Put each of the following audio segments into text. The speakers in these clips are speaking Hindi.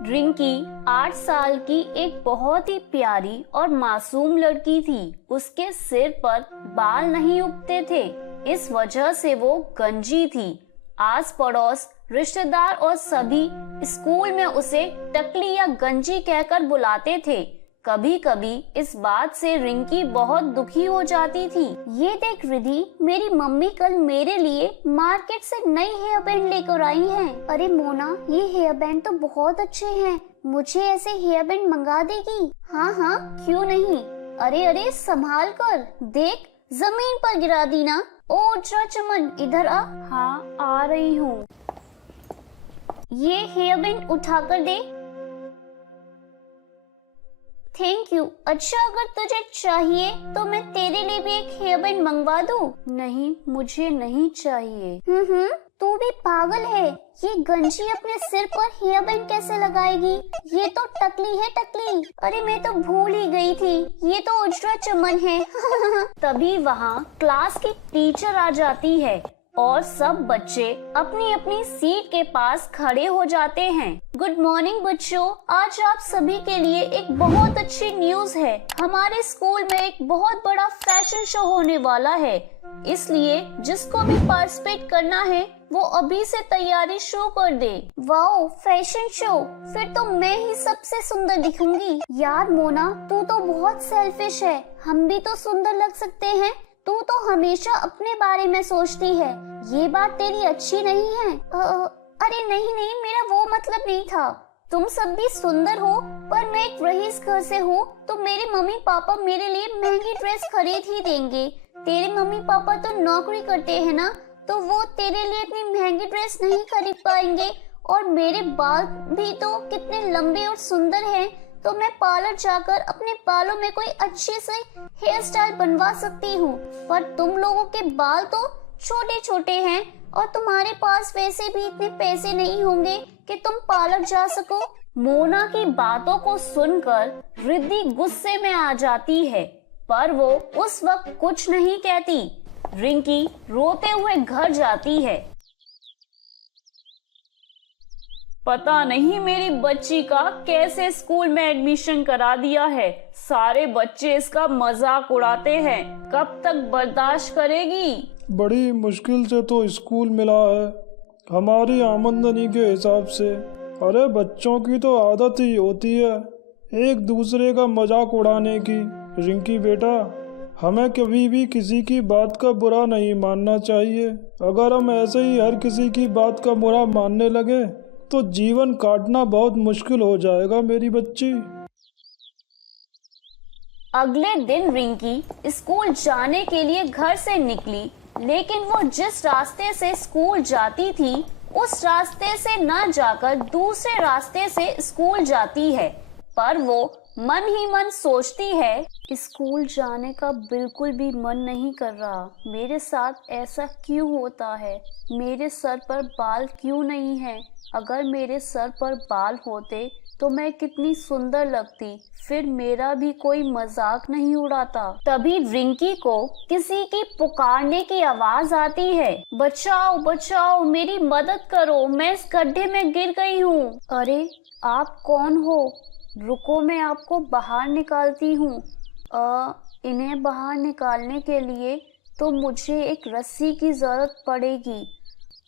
रिंकी 8 साल की एक बहुत ही प्यारी और मासूम लड़की थी। उसके सिर पर बाल नहीं उगते थे, इस वजह से वो गंजी थी। आस पड़ोस, रिश्तेदार और सभी स्कूल में उसे टकली या गंजी कहकर बुलाते थे। कभी कभी इस बात से रिंकी बहुत दुखी हो जाती थी। ये देख रिद्धि, मेरी मम्मी कल मेरे लिए मार्केट से नई हेयर बैंड लेकर आई हैं। अरे मोना, ये हेयर बैंड तो बहुत अच्छे हैं, मुझे ऐसे हेयर बैंड मंगा देगी? हाँ हाँ, क्यों नहीं। अरे अरे, संभाल कर, देख जमीन पर गिरा दी ना। ओ उजरा चमन, इधर आ। हाँ, आ रही हूँ। ये हेयर बैंड उठा कर दे। Thank you. अच्छा, अगर तुझे चाहिए तो मैं तेरे लिए भी एक हेयर बैंड मंगवा दूं? नहीं, मुझे नहीं चाहिए। तू भी पागल है। ये गंजी अपने सिर पर हेयर बैंड कैसे लगाएगी? ये तो टकली है, टकली। अरे मैं तो भूल ही गई थी, ये तो उजरा चमन है। तभी वहाँ क्लास की टीचर आ जाती है और सब बच्चे अपनी अपनी सीट के पास खड़े हो जाते हैं। गुड मॉर्निंग बच्चों, आज आप सभी के लिए एक बहुत अच्छी न्यूज है। हमारे स्कूल में एक बहुत बड़ा फैशन शो होने वाला है, इसलिए जिसको भी पार्टिसिपेट करना है वो अभी से तैयारी शुरू कर दे। वाओ, फैशन शो, फिर तो मैं ही सबसे सुंदर दिखूंगी। यार मोना, तू तो बहुत सेल्फिश है, हम भी तो सुंदर लग सकते हैं। तू तो हमेशा अपने बारे में सोचती है, ये बात तेरी अच्छी नहीं है। अरे नहीं नहीं, मेरा वो मतलब नहीं था। तुम सब भी सुंदर हो, पर मैं एक रईस घर से हूँ, तो मेरे मम्मी पापा मेरे लिए महंगी ड्रेस खरीद ही देंगे। तेरे मम्मी पापा तो नौकरी करते हैं ना, तो वो तेरे लिए इतनी महंगी ड्रेस नहीं खरीद पाएंगे। और मेरे बाल भी तो कितने लंबे और सुंदर हैं, तो मैं पार्लर जाकर अपने बालों में कोई अच्छी सी हेयर स्टाइल बनवा सकती हूँ। पर तुम लोगों के बाल तो छोटे छोटे हैं और तुम्हारे पास वैसे भी इतने पैसे नहीं होंगे कि तुम पार्लर जा सको। मोना की बातों को सुनकर रिद्धि गुस्से में आ जाती है, पर वो उस वक्त कुछ नहीं कहती। रिंकी रोते हुए घर जाती है। पता नहीं मेरी बच्ची का कैसे स्कूल में एडमिशन करा दिया है। सारे बच्चे इसका मजाक उड़ाते हैं, कब तक बर्दाश्त करेगी? बड़ी मुश्किल से तो स्कूल मिला है, हमारी आमदनी के हिसाब से। अरे बच्चों की तो आदत ही होती है एक दूसरे का मजाक उड़ाने की। रिंकी बेटा, हमें कभी भी किसी की बात का बुरा नहीं मानना चाहिए। अगर हम ऐसे ही हर किसी की बात का बुरा मानने लगे तो जीवन काटना बहुत मुश्किल हो जाएगा मेरी बच्ची। अगले दिन रिंकी स्कूल जाने के लिए घर से निकली, लेकिन वो जिस रास्ते से स्कूल जाती थी उस रास्ते से न जाकर दूसरे रास्ते से स्कूल जाती है। पर वो मन ही मन सोचती है, स्कूल जाने का बिल्कुल भी मन नहीं कर रहा। मेरे साथ ऐसा क्यों होता है? मेरे सर पर बाल क्यों नहीं है? अगर मेरे सर पर बाल होते तो मैं कितनी सुंदर लगती, फिर मेरा भी कोई मजाक नहीं उड़ाता। तभी रिंकी को किसी की पुकारने की आवाज आती है। बचाओ बचाओ, मेरी मदद करो, मैं इस गड्ढे में गिर गई हूँ। अरे आप कौन हो? रुको, मैं आपको बाहर निकालती हूँ। इन्हें बाहर निकालने के लिए तो मुझे एक रस्सी की जरूरत पड़ेगी।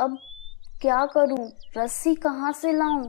अब क्या करूँ? रस्सी कहाँ से लाऊं?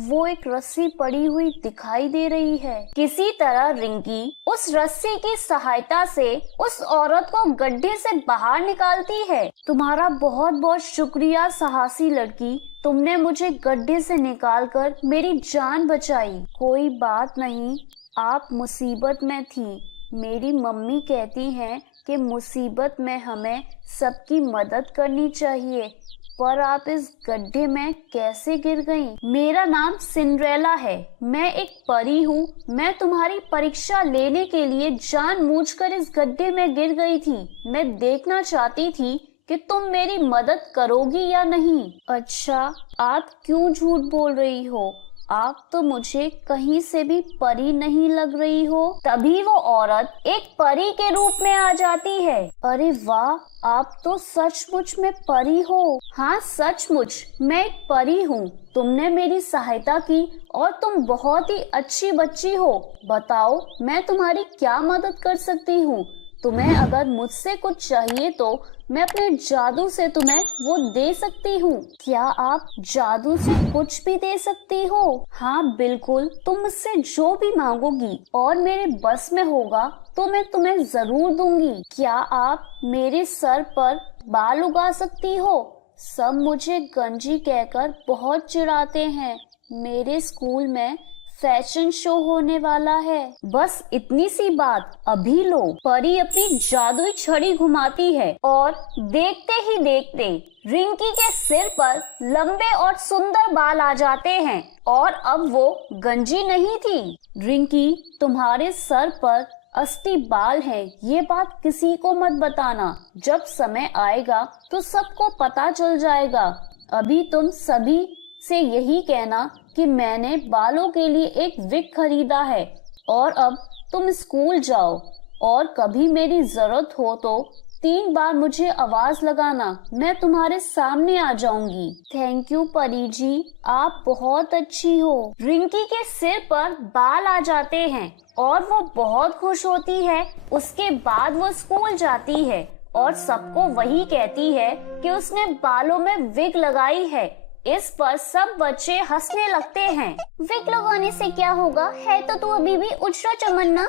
वो एक रस्सी पड़ी हुई दिखाई दे रही है। किसी तरह रिंकी उस रस्सी की सहायता से उस औरत को गड्ढे से बाहर निकालती है। तुम्हारा बहुत बहुत शुक्रिया साहसी लड़की, तुमने मुझे गड्ढे से निकालकर मेरी जान बचाई। कोई बात नहीं, आप मुसीबत में थी। मेरी मम्मी कहती हैं कि मुसीबत में हमें सबकी मदद करनी चाहिए, पर आप इस गड्ढे में कैसे गिर गईं? मेरा नाम सिंड्रेला है, मैं एक परी हूँ। मैं तुम्हारी परीक्षा लेने के लिए जानबूझकर इस गड्ढे में गिर गई थी। मैं देखना चाहती थी कि तुम मेरी मदद करोगी या नहीं। अच्छा, आप क्यों झूठ बोल रही हो? आप तो मुझे कहीं से भी परी नहीं लग रही हो। तभी वो औरत एक परी के रूप में आ जाती है। अरे वाह, आप तो सचमुच में परी हो। हाँ सचमुच मैं एक परी हूँ। तुमने मेरी सहायता की और तुम बहुत ही अच्छी बच्ची हो। बताओ मैं तुम्हारी क्या मदद कर सकती हूँ। तुम्हें अगर मुझसे कुछ चाहिए तो मैं अपने जादू से तुम्हें वो दे सकती हूँ। क्या आप जादू से कुछ भी दे सकती हो? हाँ बिल्कुल, तुम मुझसे जो भी मांगोगी और मेरे बस में होगा तो मैं तुम्हें जरूर दूंगी। क्या आप मेरे सर पर बाल उगा सकती हो? सब मुझे गंजी कहकर बहुत चिढ़ाते हैं। मेरे स्कूल में फैशन शो होने वाला है। बस इतनी सी बात। अभी लो। परी अपनी जादुई छड़ी घुमाती है और देखते ही देखते रिंकी के सिर पर लंबे और सुंदर बाल आ जाते हैं और अब वो गंजी नहीं थी। रिंकी, तुम्हारे सर पर असली बाल हैं, ये बात किसी को मत बताना। जब समय आएगा तो सबको पता चल जाएगा। अभी तुम सभी से यही कहना कि मैंने बालों के लिए एक विग खरीदा है और अब तुम स्कूल जाओ और कभी मेरी जरूरत हो तो 3 बार मुझे आवाज लगाना, मैं तुम्हारे सामने आ जाऊंगी। थैंक यू परी जी, आप बहुत अच्छी हो। रिंकी के सिर पर बाल आ जाते हैं और वो बहुत खुश होती है। उसके बाद वो स्कूल जाती है और सबको वही कहती है कि उसने बालों में विग लगाई है। इस पर सब बच्चे हंसने लगते हैं। विग लगाने से क्या होगा, है तो तू अभी भी उछरा चमन्ना।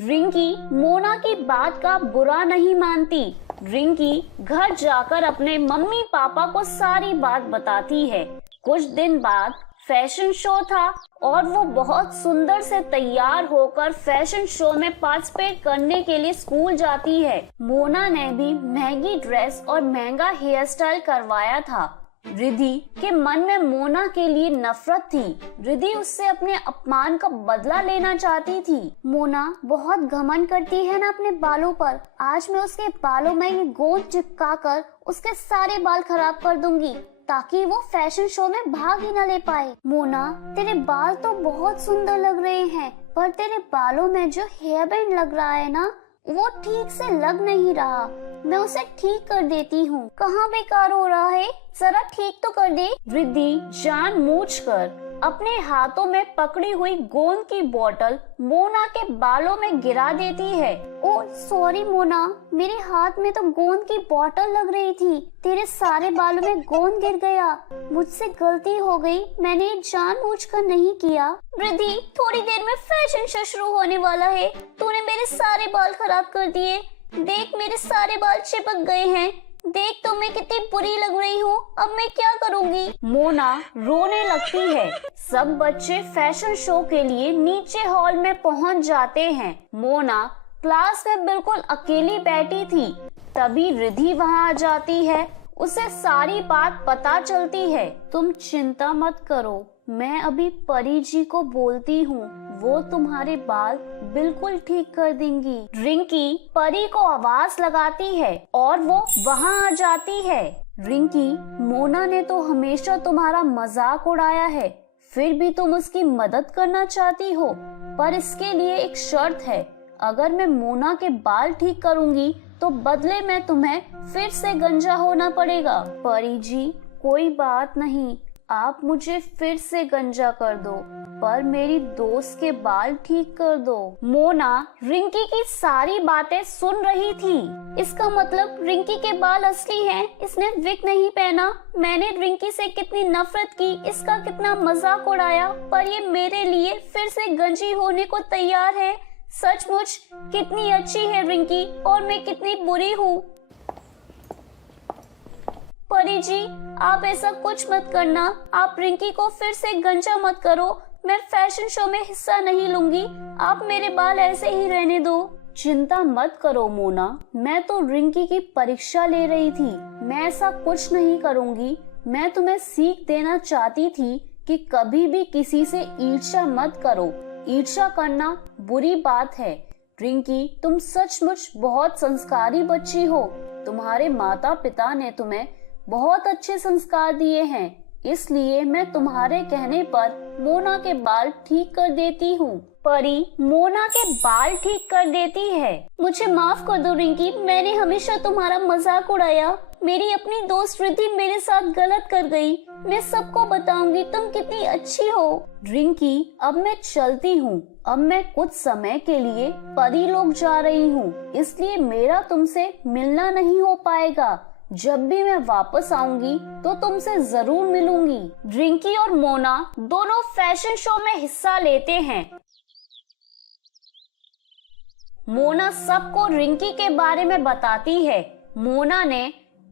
रिंकी मोना की बात का बुरा नहीं मानती। रिंकी घर जाकर अपने मम्मी पापा को सारी बात बताती है। कुछ दिन बाद फैशन शो था और वो बहुत सुंदर से तैयार होकर फैशन शो में पार्टिसिपेट करने के लिए स्कूल जाती है। मोना ने भी महंगी ड्रेस और महंगा हेयर स्टाइल करवाया था। रिद्धि के मन में मोना के लिए नफरत थी। रिद्धि उससे अपने अपमान का बदला लेना चाहती थी। मोना बहुत घमंड करती है ना अपने बालों पर। आज मैं उसके बालों में ये गोंद चिपका कर उसके सारे बाल खराब कर दूंगी ताकि वो फैशन शो में भाग ही न ले पाए। मोना, तेरे बाल तो बहुत सुंदर लग रहे हैं, पर तेरे बालों में जो हेयर बैंड लग रहा है ना, वो ठीक से लग नहीं रहा। मैं उसे ठीक कर देती हूँ। कहाँ बेकार हो रहा है, जरा ठीक तो कर दे। रिद्धि जानबूझकर अपने हाथों में पकड़ी हुई गोंद की बोतल मोना के बालों में गिरा देती है। ओह सॉरी मोना, मेरे हाथ में तो गोंद की बोतल लग रही थी, तेरे सारे बालों में गोंद गिर गया। मुझसे गलती हो गई, मैंने जानबूझकर नहीं किया। रिद्धि, थोड़ी देर में फैशन शो शुरू होने वाला है, तूने मेरे सारे बाल खराब कर दिए। देख मेरे सारे बाल चिपक गए हैं। देख तो मैं कितनी बुरी लग रही हूँ, अब मैं क्या करूँगी। मोना रोने लगती है। सब बच्चे फैशन शो के लिए नीचे हॉल में पहुँच जाते हैं। मोना क्लास में बिल्कुल अकेली बैठी थी। तभी रिद्धि वहाँ आ जाती है। उसे सारी बात पता चलती है। तुम चिंता मत करो, मैं अभी परी जी को बोलती हूँ, वो तुम्हारे बाल बिल्कुल ठीक कर देंगी। रिंकी परी को आवाज लगाती है और वो वहाँ आ जाती है। रिंकी, मोना ने तो हमेशा तुम्हारा मजाक उड़ाया है, फिर भी तुम उसकी मदद करना चाहती हो, पर इसके लिए एक शर्त है। अगर मैं मोना के बाल ठीक करूँगी तो बदले में तुम्हें फिर से गंजा होना पड़ेगा। परी जी, कोई बात नहीं, आप मुझे फिर से गंजा कर दो, पर मेरी दोस्त के बाल ठीक कर दो। मोना रिंकी की सारी बातें सुन रही थी। इसका मतलब रिंकी के बाल असली हैं, इसने विग नहीं पहना। मैंने रिंकी से कितनी नफरत की, इसका कितना मजाक उड़ाया, पर ये मेरे लिए फिर से गंजी होने को तैयार है। सचमुच कितनी अच्छी है रिंकी और मैं कितनी बुरी हूँ। परी जी, आप ऐसा कुछ मत करना, आप रिंकी को फिर से गंजा मत करो। मैं फैशन शो में हिस्सा नहीं लूंगी, आप मेरे बाल ऐसे ही रहने दो। चिंता मत करो मोना, मैं तो रिंकी की परीक्षा ले रही थी, मैं ऐसा कुछ नहीं करूंगी। मैं तुम्हें सीख देना चाहती थी कि कभी भी किसी से ईर्ष्या मत करो। ईर्ष्या करना बुरी बात है। रिंकी, तुम सचमुच बहुत संस्कारी बच्ची हो। तुम्हारे माता पिता ने तुम्हें बहुत अच्छे संस्कार दिए हैं, इसलिए मैं तुम्हारे कहने पर मोना के बाल ठीक कर देती हूँ। परी मोना के बाल ठीक कर देती है। मुझे माफ कर दो रिंकी, मैंने हमेशा तुम्हारा मजाक उड़ाया। मेरी अपनी दोस्त रिद्धि मेरे साथ गलत कर गई। मैं सबको बताऊंगी तुम कितनी अच्छी हो। रिंकी अब मैं चलती हूँ। अब मैं कुछ समय के लिए परी लोग जा रही हूँ, इसलिए मेरा तुमसे मिलना नहीं हो पाएगा। जब भी मैं वापस आऊंगी तो तुमसे जरूर मिलूंगी। रिंकी और मोना दोनों फैशन शो में हिस्सा लेते हैं। मोना सबको रिंकी के बारे में बताती है। मोना ने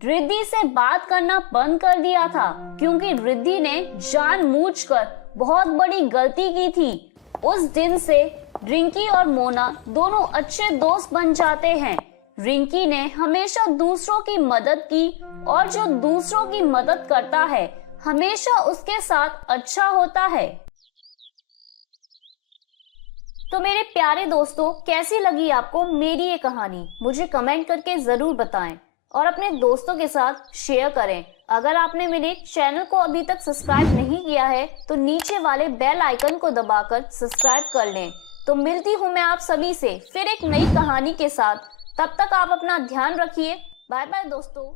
रिद्धि से बात करना बंद कर दिया था क्योंकि रिद्धि ने जानबूझकर बहुत बड़ी गलती की थी। उस दिन से रिंकी और मोना दोनों अच्छे दोस्त बन जाते हैं। रिंकी ने हमेशा दूसरों की मदद की और जो दूसरों की मदद करता है हमेशा उसके साथ अच्छा होता है। तो मेरे प्यारे दोस्तों, कैसी लगी आपको मेरी ये कहानी? मुझे कमेंट करके जरूर बताएं और अपने दोस्तों के साथ शेयर करें। अगर आपने मेरे चैनल को अभी तक सब्सक्राइब नहीं किया है तो नीचे वाले बेल आइकन को दबाकर सब्सक्राइब कर लें। तो मिलती हूँ मैं आप सभी से फिर एक नई कहानी के साथ। तब तक आप अपना ध्यान रखिए। बाय बाय दोस्तों।